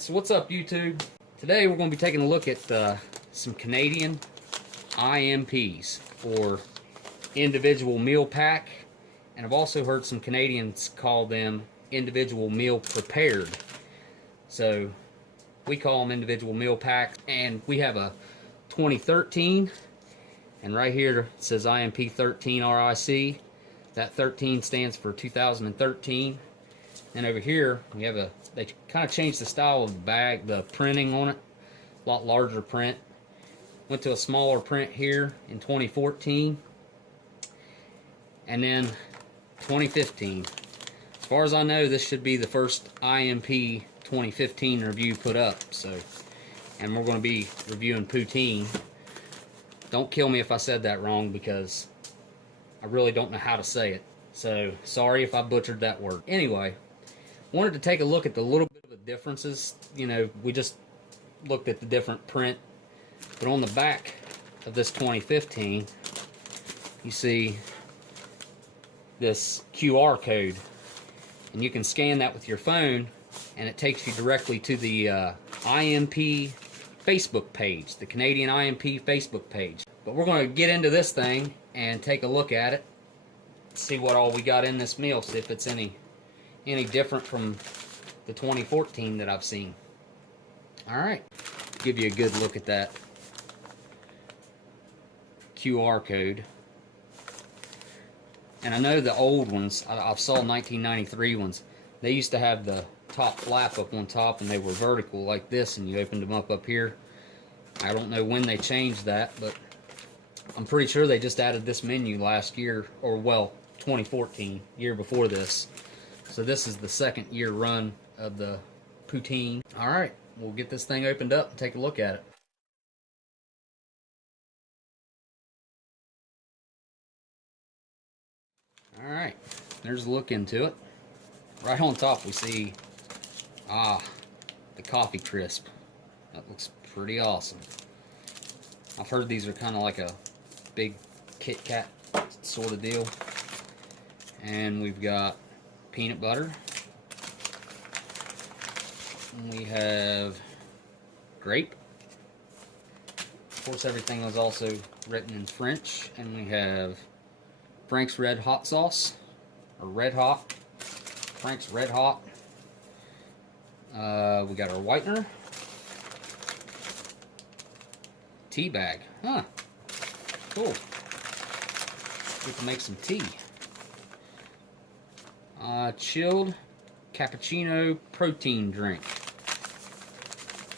Alright, so what's up YouTube? Today we're going to be taking a look at some Canadian IMPs, or individual meal pack, and I've also heard some Canadians call them individual meal prepared. So we call them individual meal packs, and we have a 2013, and right here it says IMP 13 RIC. That 13 stands for 2013. And over here we have they kind of changed the style of the bag, the printing on it, a lot larger print. Went to a smaller print here in 2014, and then 2015. As far as I know, this should be the first IMP 2015 review put up. So, and we're going to be reviewing poutine. Don't kill me if I said that wrong, because I really don't know how to say it. So sorry if I butchered that word. Anyway, wanted to take a look at the little bit of the differences. You know, we just looked at the different print, but on the back of this 2015, you see this QR code, and you can scan that with your phone, and it takes you directly to the IMP Facebook page, the Canadian IMP Facebook page. But we're going to get into this thing and take a look at it, see what all we got in this meal, see if it's any different from the 2014 that I've seen. Alright, give you a good look at that QR code. And I know the old ones, I saw 1993 ones, they used to have the top flap up on top, and they were vertical like this, and you opened them up here. I don't know when they changed that, but I'm pretty sure they just added this menu last year, or well, 2014, year before this. So this is the second year run of the poutine. Alright, we'll get this thing opened up and take a look at it. Alright, there's a look into it. Right on top we see, the coffee crisp. That looks pretty awesome. I've heard these are kind of like a big Kit Kat sort of deal. And we've got peanut butter. And we have grape. Of course, everything was also written in French. And we have Frank's Red Hot sauce, or Red Hot. Frank's Red Hot. We got our whitener. Tea bag. Huh. Cool. We can make some tea. Chilled Cappuccino protein drink.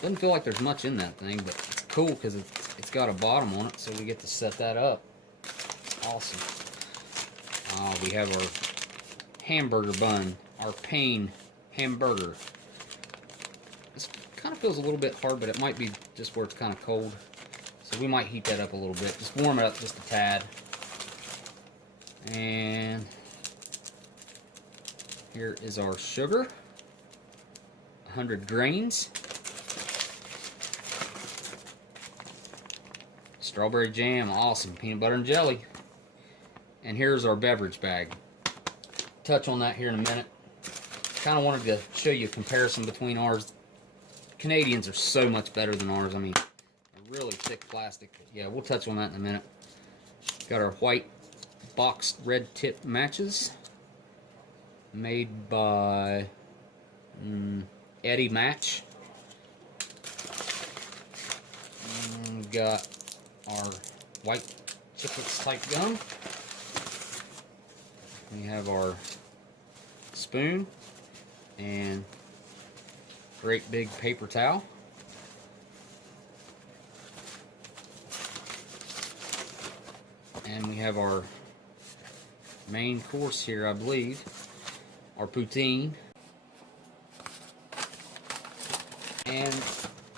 Doesn't feel like there's much in that thing, but it's cool because it's got a bottom on it, so we get to set that up. Awesome. We have our hamburger bun, our Pain hamburger. This kind of feels a little bit hard, but it might be just where it's kind of cold. So we might heat that up a little bit. Just warm it up just a tad. And here is our sugar. 100 grains. Strawberry jam, awesome. Peanut butter and jelly. And here's our beverage bag. Touch on that here in a minute. Kind of wanted to show you a comparison between ours. Canadians are so much better than ours. I mean, really thick plastic. Yeah, we'll touch on that in a minute. Got our white boxed red tip matches, made by Eddie Match. And we've got our white chiclets type gum. We have our spoon and great big paper towel. And we have our main course here, I believe, our poutine. And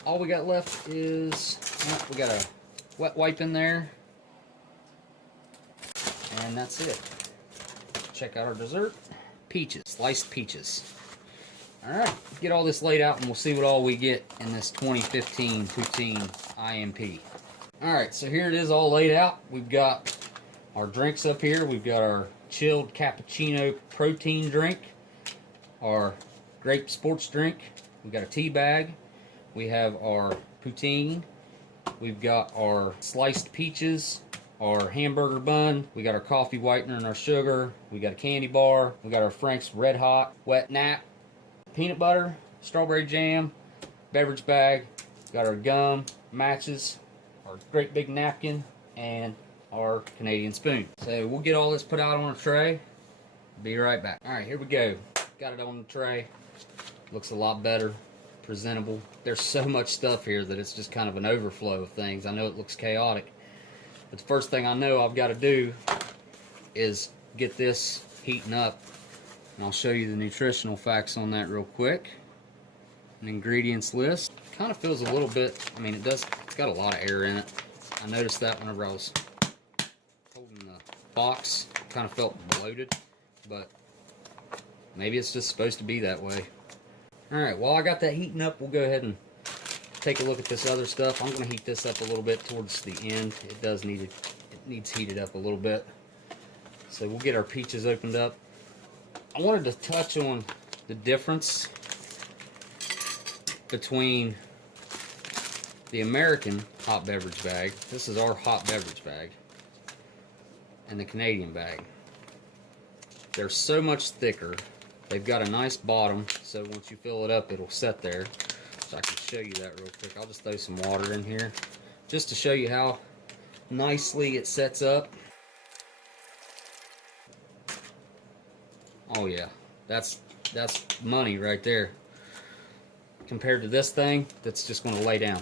all we got left is, we got a wet wipe in there. And that's it. Check out our dessert. Peaches, sliced peaches. Alright, get all this laid out and we'll see what all we get in this 2015 poutine IMP. Alright, so here it is all laid out. We've got our drinks up here. We've got our chilled cappuccino protein drink, our grape sports drink, We got a tea bag. We have our poutine. We've got our sliced peaches, our hamburger bun. We got our coffee whitener and our sugar. We got a candy bar. We got our Frank's Red Hot Wet Nap, peanut butter, strawberry jam, beverage bag. Got our gum, matches, our great big napkin, and our Canadian spoon. So we'll get all this put out on a tray. Be right back. All right, here we go. Got it on the tray. Looks a lot better, presentable. There's so much stuff here that it's just kind of an overflow of things. I know it looks chaotic, but the first thing I know I've got to do is get this heating up, and I'll show you the nutritional facts on that real quick. An ingredients list. Kind of feels a little bit, I mean, it's got a lot of air in it. I noticed that whenever I was holding the box. It kind of felt bloated, but maybe it's just supposed to be that way. Alright, while I got that heating up, we'll go ahead and take a look at this other stuff. I'm going to heat this up a little bit towards the end. It needs heated up a little bit. So we'll get our peaches opened up. I wanted to touch on the difference between the American hot beverage bag, this is our hot beverage bag, and the Canadian bag. They're so much thicker. They've got a nice bottom, so once you fill it up, it'll set there. So I can show you that real quick. I'll just throw some water in here just to show you how nicely it sets up. Oh yeah, that's money right there. Compared to this thing, that's just going to lay down.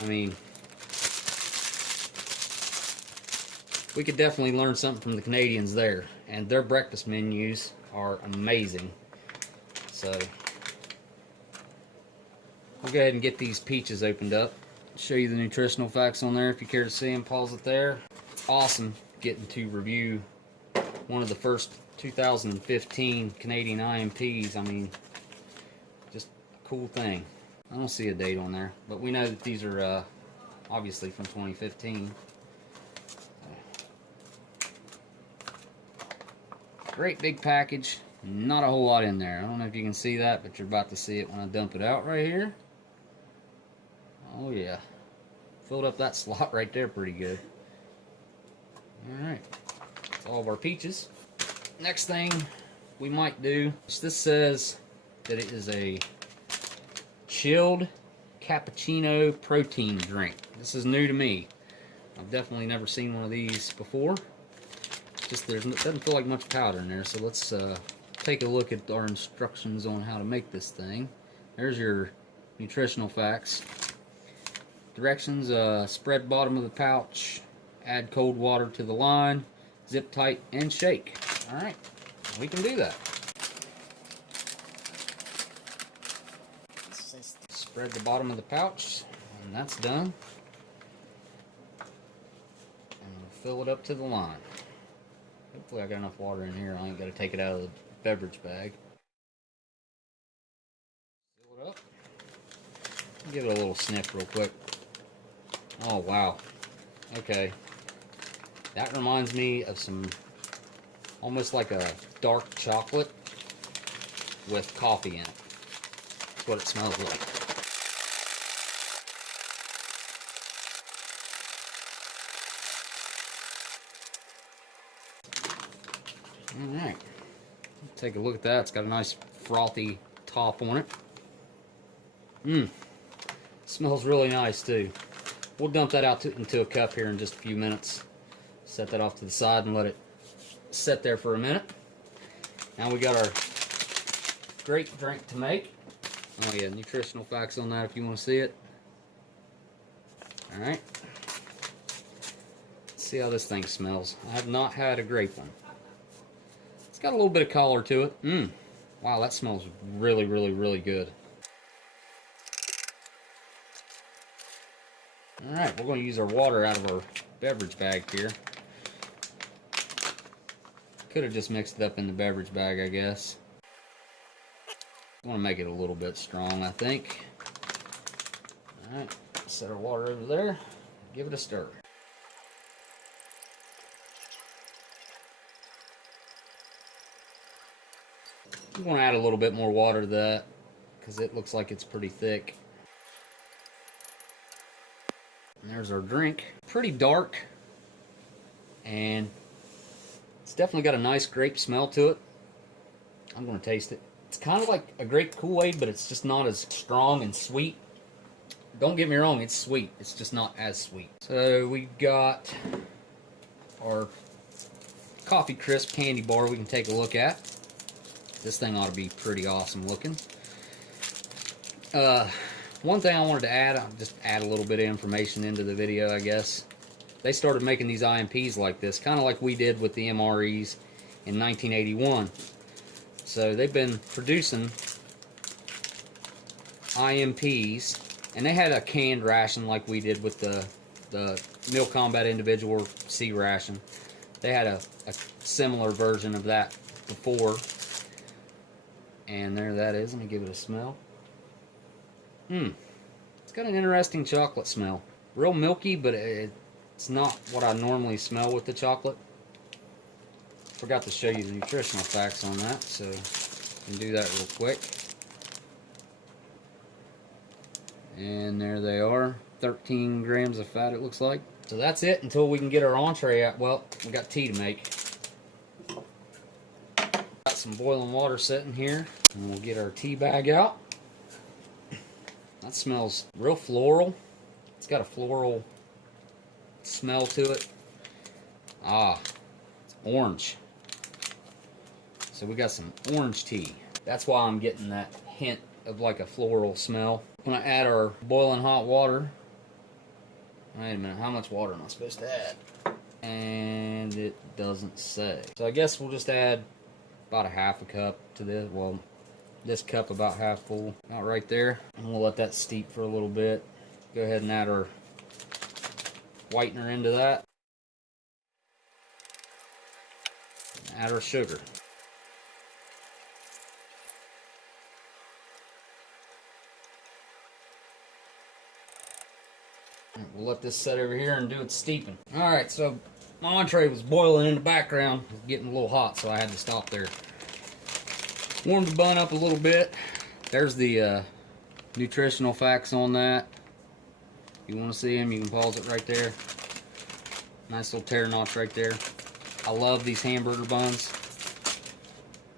I mean, we could definitely learn something from the Canadians there, and their breakfast menus are amazing. So we'll go ahead and get these peaches opened up. Show you the nutritional facts on there if you care to see them. Pause it there. It's awesome getting to review one of the first 2015 Canadian IMPs. I mean, just a cool thing. I don't see a date on there, but we know that these are obviously from 2015. Great big package. Not a whole lot in there. I don't know if you can see that, but you're about to see it when I dump it out right here. Oh yeah. Filled up that slot right there pretty good. Alright. That's all of our peaches. Next thing we might do, this says that it is a chilled cappuccino protein drink. This is new to me. I've definitely never seen one of these before. Just doesn't feel like much powder in there, so let's take a look at our instructions on how to make this thing. There's your nutritional facts. Directions: spread bottom of the pouch, add cold water to the line, zip tight and shake. Alright, we can do that. Spread the bottom of the pouch, and that's done. And we'll fill it up to the line. Hopefully I got enough water in here. I ain't got to take it out of the beverage bag. Fill it up. Give it a little sniff real quick. Oh wow. Okay. That reminds me of some, almost like a dark chocolate with coffee in it. That's what it smells like. Alright, take a look at that. It's got a nice frothy top on it. Smells really nice too. We'll dump that out into a cup here in just a few minutes. Set that off to the side and let it sit there for a minute. Now we got our great drink to make. Oh yeah, nutritional facts on that if you want to see it. Alright. Let's see how this thing smells. I have not had a grape one. It's got a little bit of color to it. Wow, that smells really, really, really good. Alright, we're going to use our water out of our beverage bag here. Could have just mixed it up in the beverage bag, I guess. I want to make it a little bit strong, I think. Alright, set our water over there. Give it a stir. I'm going to add a little bit more water to that because it looks like it's pretty thick. And there's our drink. Pretty dark, and it's definitely got a nice grape smell to it. I'm going to taste it. It's kind of like a grape Kool-Aid, but it's just not as strong and sweet. Don't get me wrong, it's sweet. It's just not as sweet. So we got our Coffee Crisp candy bar we can take a look at. This thing ought to be pretty awesome looking. One thing I wanted to add, I'll just add a little bit of information into the video, I guess. They started making these IMPs like this, kind of like we did with the MREs in 1981. So they've been producing IMPs, and they had a canned ration like we did with the Meal Combat Individual C ration. They had a similar version of that before. And there that is. Let me give it a smell. It's got an interesting chocolate smell. Real milky, but it's not what I normally smell with the chocolate. Forgot to show you the nutritional facts on that, so I can do that real quick. And there they are. 13 grams of fat, it looks like. So that's it until we can get our entree out. Well, we got tea to make. Got some boiling water sitting here, and we'll get our tea bag out. That smells real floral. It's got a floral smell to it. Ah, it's orange. So we got some orange tea. That's why I'm getting that hint of like a floral smell. When I add our boiling hot water, wait a minute, how much water am I supposed to add? And it doesn't say. So I guess we'll just add about a half a cup to this. Well, this cup about half full, about right there. And we'll let that steep for a little bit. Go ahead and add our whitener into that. Add our sugar. We'll let this set over here and do its steeping. Alright, so my entree was boiling in the background. It was getting a little hot, so I had to stop there. Warmed the bun up a little bit. There's the nutritional facts on that. If you want to see them, you can pause it right there. Nice little tear notch right there. I love these hamburger buns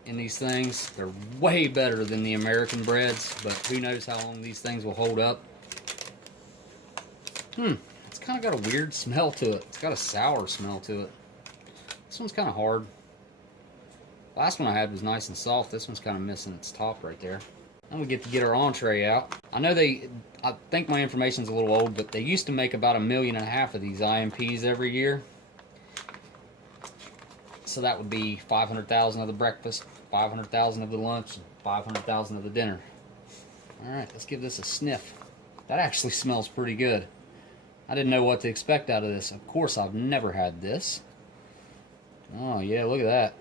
in these things. They're way better than the American breads, but who knows how long these things will hold up. It's kind of got a weird smell to it. It's got a sour smell to it. This one's kind of hard. Last one I had was nice and soft. This one's kind of missing its top right there. Now we get to get our entree out. I know I think my information's a little old, but they used to make about 1.5 million of these IMPs every year. So that would be 500,000 of the breakfast, 500,000 of the lunch, and 500,000 of the dinner. Alright, let's give this a sniff. That actually smells pretty good. I didn't know what to expect out of this. Of course, I've never had this. Oh, yeah, look at that.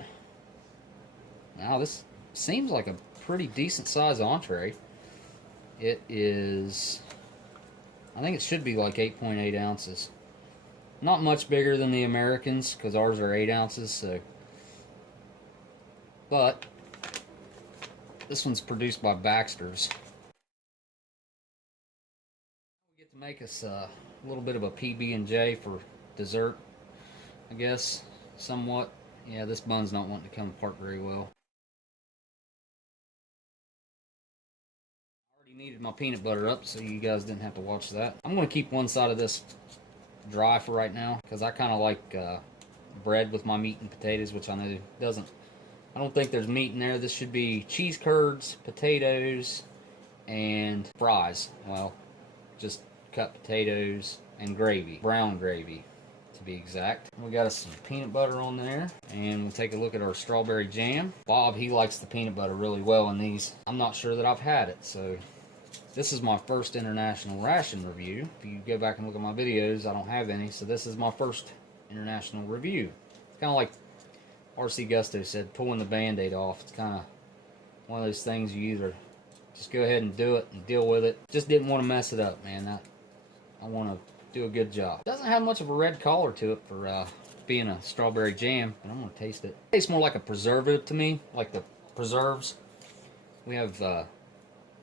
Now, this seems like a pretty decent size entree. It is, I think it should be like 8.8 ounces. Not much bigger than the Americans, because ours are 8 ounces, so. But, this one's produced by Baxter's. We get to make us a little bit of a PB&J for dessert, I guess, somewhat. Yeah, this bun's not wanting to come apart very well. I already needed my peanut butter up, so you guys didn't have to watch that. I'm going to keep one side of this dry for right now, because I kind of like bread with my meat and potatoes, which I know doesn't. I don't think there's meat in there. This should be cheese curds, potatoes, and fries. Well, just cut potatoes and gravy, brown gravy to be exact. We got us some peanut butter on there, and we'll take a look at our strawberry jam. Bob, he likes the peanut butter really well in these. I'm not sure that I've had it, so this is my first international ration review. If you go back and look at my videos, I don't have any, so this is my first international review. It's kind of like RC Gusto said, pulling the band-aid off. It's kind of one of those things you either just go ahead and do it and deal with it. Just didn't want to mess it up, man. I want to do a good job. It doesn't have much of a red color to it for being a strawberry jam, but I'm going to taste it. It tastes more like a preservative to me, like the preserves. We have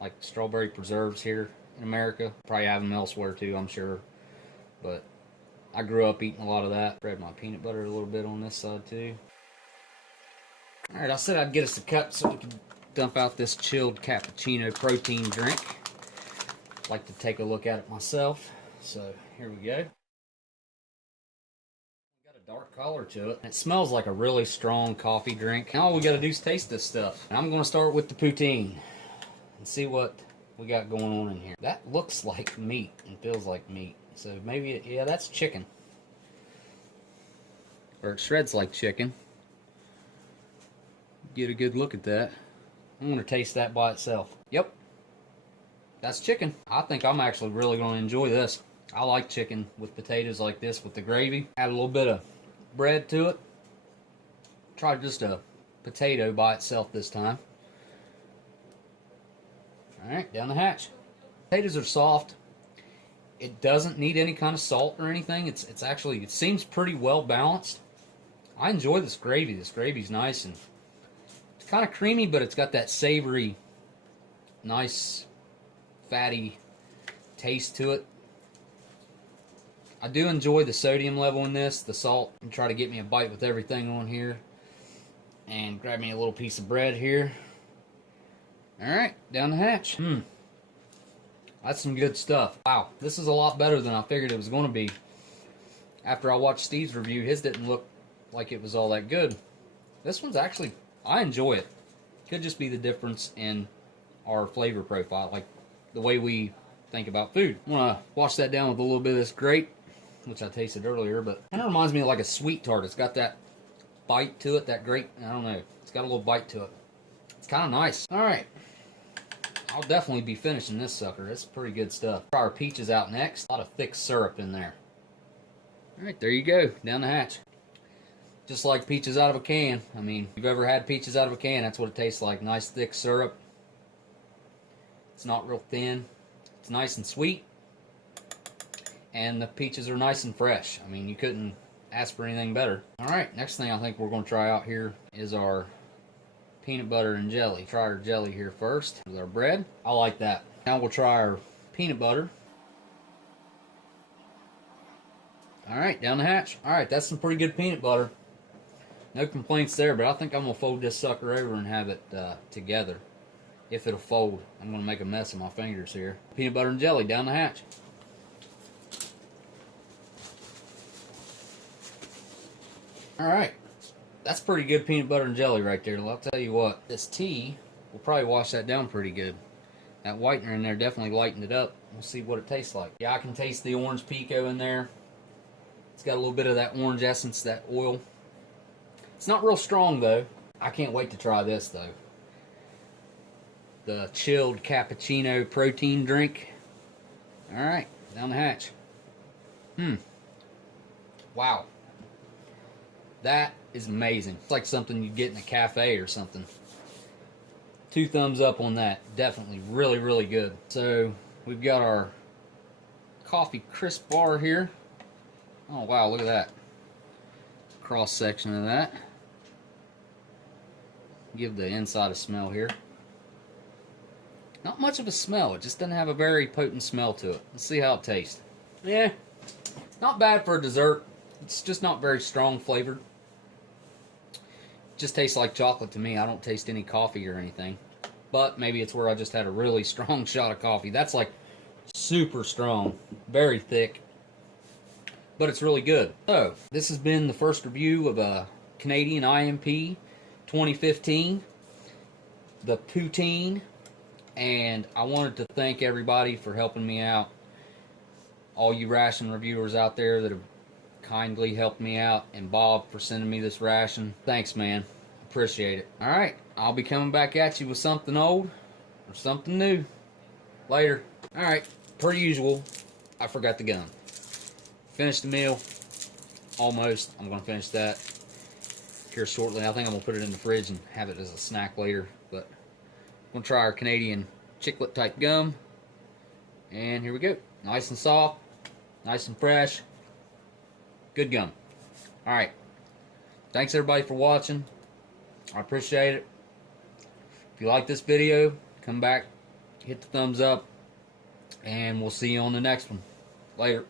like strawberry preserves here in America. Probably have them elsewhere too, I'm sure. But I grew up eating a lot of that. Spread my peanut butter a little bit on this side too. Alright, I said I'd get us a cup so we can dump out this chilled cappuccino protein drink. I'd like to take a look at it myself. So here we go. Got a dark color to it. It smells like a really strong coffee drink. Now all we gotta do is taste this stuff. And I'm gonna start with the poutine and see what we got going on in here. That looks like meat and feels like meat. So maybe, yeah, that's chicken. Or it shreds like chicken. Get a good look at that. I'm gonna taste that by itself. Yep, that's chicken. I think I'm actually really gonna enjoy this. I like chicken with potatoes like this with the gravy. Add a little bit of bread to it. Try just a potato by itself this time. Alright, down the hatch. Potatoes are soft. It doesn't need any kind of salt or anything. It's actually, it seems pretty well balanced. I enjoy this gravy. This gravy's nice and it's kind of creamy, but it's got that savory, nice, fatty taste to it. I do enjoy the sodium level in this, the salt, and try to get me a bite with everything on here. And grab me a little piece of bread here. Alright, down the hatch. That's some good stuff. Wow, this is a lot better than I figured it was going to be. After I watched Steve's review, his didn't look like it was all that good. This one's actually, I enjoy it. Could just be the difference in our flavor profile, like the way we think about food. I'm going to wash that down with a little bit of this grape, which I tasted earlier, but it kind of reminds me of like a sweet tart. It's got that bite to it, that grape, I don't know. It's got a little bite to it. It's kind of nice. Alright. I'll definitely be finishing this sucker. It's pretty good stuff. Try our peaches out next. A lot of thick syrup in there. Alright, there you go. Down the hatch. Just like peaches out of a can. I mean, if you've ever had peaches out of a can, that's what it tastes like. Nice thick syrup. It's not real thin. It's nice and sweet. And the peaches are nice and fresh. I mean, you couldn't ask for anything better. Alright, next thing I think we're going to try out here is our peanut butter and jelly. Try our jelly here first with our bread. I like that. Now we'll try our peanut butter. Alright, down the hatch. Alright, that's some pretty good peanut butter. No complaints there, but I think I'm going to fold this sucker over and have it together. If it'll fold. I'm going to make a mess of my fingers here. Peanut butter and jelly down the hatch. Alright. That's pretty good peanut butter and jelly right there. I'll tell you what, this tea will probably wash that down pretty good. That whitener in there definitely lightened it up. We'll see what it tastes like. Yeah, I can taste the orange pico in there. It's got a little bit of that orange essence, that oil. It's not real strong though. I can't wait to try this though. The chilled cappuccino protein drink. Alright, down the hatch. Wow. That is amazing. It's like something you'd get in a cafe or something. 2 thumbs up on that. Definitely really, really good. So we've got our coffee crisp bar here. Oh wow, look at that. Cross section of that. Give the inside a smell here. Not much of a smell. It just doesn't have a very potent smell to it. Let's see how it tastes. Yeah, not bad for a dessert. It's just not very strong flavored. Just tastes like chocolate to me. I don't taste any coffee or anything. But maybe it's where I just had a really strong shot of coffee. That's like super strong, very thick, but it's really good. So this has been the first review of a Canadian IMP 2015, the poutine, and I wanted to thank everybody for helping me out. All you ration reviewers out there that have kindly helped me out, and Bob for sending me this ration. Thanks, man. Appreciate it. Alright, I'll be coming back at you with something old or something new later. Alright, per usual, I forgot the gum. Finished the meal. Almost. I'm going to finish that here shortly. I think I'm going to put it in the fridge and have it as a snack later. But I'm going to try our Canadian chiclet type gum. And here we go. Nice and soft. Nice and fresh. Good gum. Alright. Thanks everybody for watching. I appreciate it. If you like this video, come back hit the thumbs up, and we'll see you on the next one. Later.